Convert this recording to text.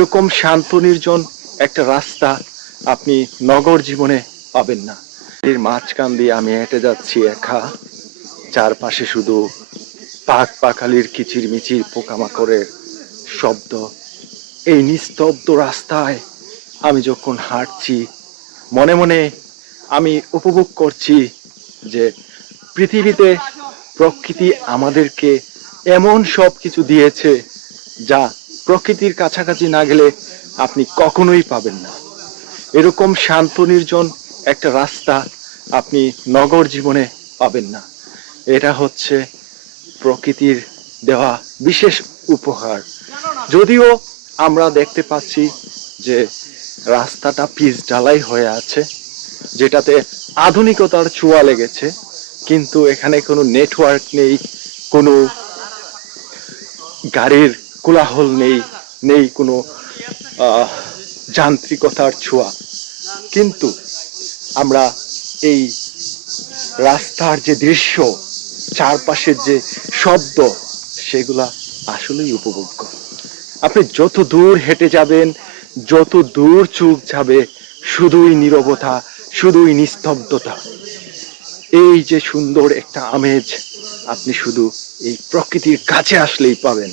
এরকম শান্ত নির্জন একটা রাস্তা আপনি নগর জীবনে পাবেন না। এর মাঝখান দিয়ে আমি হেঁটে যাচ্ছি একা, চারপাশে শুধু পাখ পাখালির কিচিরমিচির পোকামাকড়ের শব্দ। এই নিস্তব্ধ রাস্তায় আমি যখন হাঁটছি, মনে মনে আমি উপভোগ করছি যে পৃথিবীতে প্রকৃতি আমাদেরকে এমন সব কিছু দিয়েছে যা প্রকৃতির কাছাকাছি না গেলে আপনি কখনোই পাবেন না। এরকম শান্ত নির্জন একটা রাস্তা আপনি নগর জীবনে পাবেন না। এটা হচ্ছে প্রকৃতির দেওয়া বিশেষ উপহার। যদিও আমরা দেখতে পাচ্ছি যে রাস্তাটা পিচ ঢালাই হয়ে আছে, যেটাতে আধুনিকতার ছোঁয়া লেগেছে, কিন্তু এখানে কোনো নেটওয়ার্ক নেই, কোনো গাড়ির কোলাহল নেই, নেই কোনো যান্ত্রিকতার ছোঁয়া। কিন্তু আমরা এই রাস্তার যে দৃশ্য, চারপাশের যে শব্দ, সেগুলা আসলেই উপভোগ্য। আপনি যত দূর হেঁটে যাবেন, যত দূর চোখ যাবে, শুধুই নীরবতা, শুধুই নিস্তব্ধতা। এই যে সুন্দর একটা আমেজ আপনি শুধু এই প্রকৃতির কাছে আসলেই পাবেন।